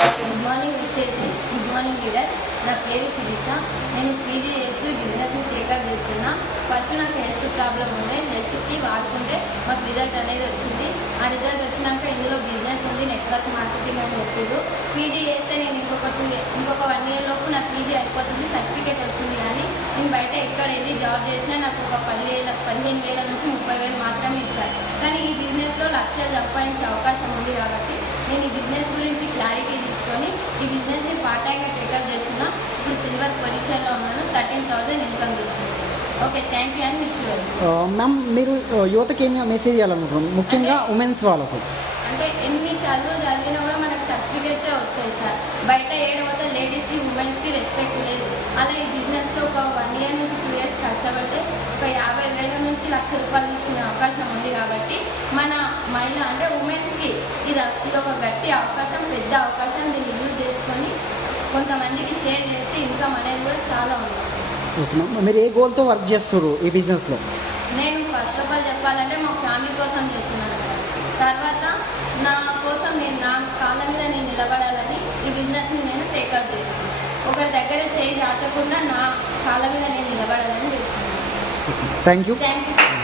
Good morning విశ్లేషి, good morning leaders. నా పేరు శిరీష. నేను పీజీ చేస్తూ బిజినెస్ని టేకప్ చేస్తున్నా. ఫస్ట్ నాకు హెల్త్ ప్రాబ్లం ఉంది. హెల్త్కి వాడుకుంటే మాకు రిజల్ట్ అనేది వచ్చింది. ఆ రిజల్ట్ వచ్చినాక ఇందులో బిజినెస్ ఉంది, నెట్వర్క్ మార్కెటింగ్ అని చెప్పారు. పీజీ చేస్తే నేను ఇంకొక 1 year లోపు నా పీజీ అయిపోతుంది, సర్టిఫికేట్ వస్తుంది. కానీ నేను బయట ఎక్కడ వెళ్ళి జాబ్ చేసినా నాకు ఒక 15,000 నుంచి 30,000 మాత్రమే ఇస్తారు. కానీ ఈ బిజినెస్లో లక్షలు సంపాదించే అవకాశం ఉంది. కాబట్టి నేను ఈ బిజినెస్ గురించి క్లారిటీ తీసుకొని ఈ బిజినెస్ని పార్ట్ టైంగా టేకప్ చేస్తున్నా. ఇప్పుడు సిల్వర్ పొజిషన్లో ఉన్నాను. 13,000 ఇన్కమ్ చేస్తున్నాను. ఓకే, థ్యాంక్ యూ అని విష్ యూ. మ్యామ్, మీరు యువతకి ఏమి మెసేజ్ చేయాలనుకుంటున్నాం, ముఖ్యంగా ఉమెన్స్ వాళ్ళకు? అంటే ఎన్ని చదివినా కూడా మనకు సర్టిఫికేట్సే వస్తాయి సార్. బయట ఏడవత లేడీస్కి ఉమెన్స్కి రెస్పెక్ట్ లేదు. అలా ఈ బిజినెస్లో ఒక 1 year నుంచి 2 years కష్టపడితే ఒక 50,000 నుంచి ₹1,00,000 తీసుకునే అవకాశం ఉంది. కాబట్టి మన మహిళ అంటే ఉమెన్స్కి ఇది ఒక గట్టి అవకాశం, పెద్ద అవకాశం. దీన్ని యూజ్ చేసుకొని కొంతమందికి షేర్ చేస్తే ఇన్కమ్ అనేది కూడా చాలా ఉంది. ఓకే మ్యామ్, మీరు ఏ గోల్తో వర్క్ చేస్తారు ఈ బిజినెస్లో? నేను ఫస్ట్ ఆఫ్ ఆల్ చెప్పాలంటే మా ఫ్యామిలీ కోసం చేస్తున్నాను సార్. తర్వాత నా కోసం నా కాళ్ళ మీద నేను నిలబడాలని ఈ బిజినెస్ని నేను టేకప్ చేస్తున్నాను. ఒకరి దగ్గర చేయి దాచకుండా నా కాళ్ళ మీద నేను నిలబడాలని చేస్తున్నాను. Thank you. Thank you sir.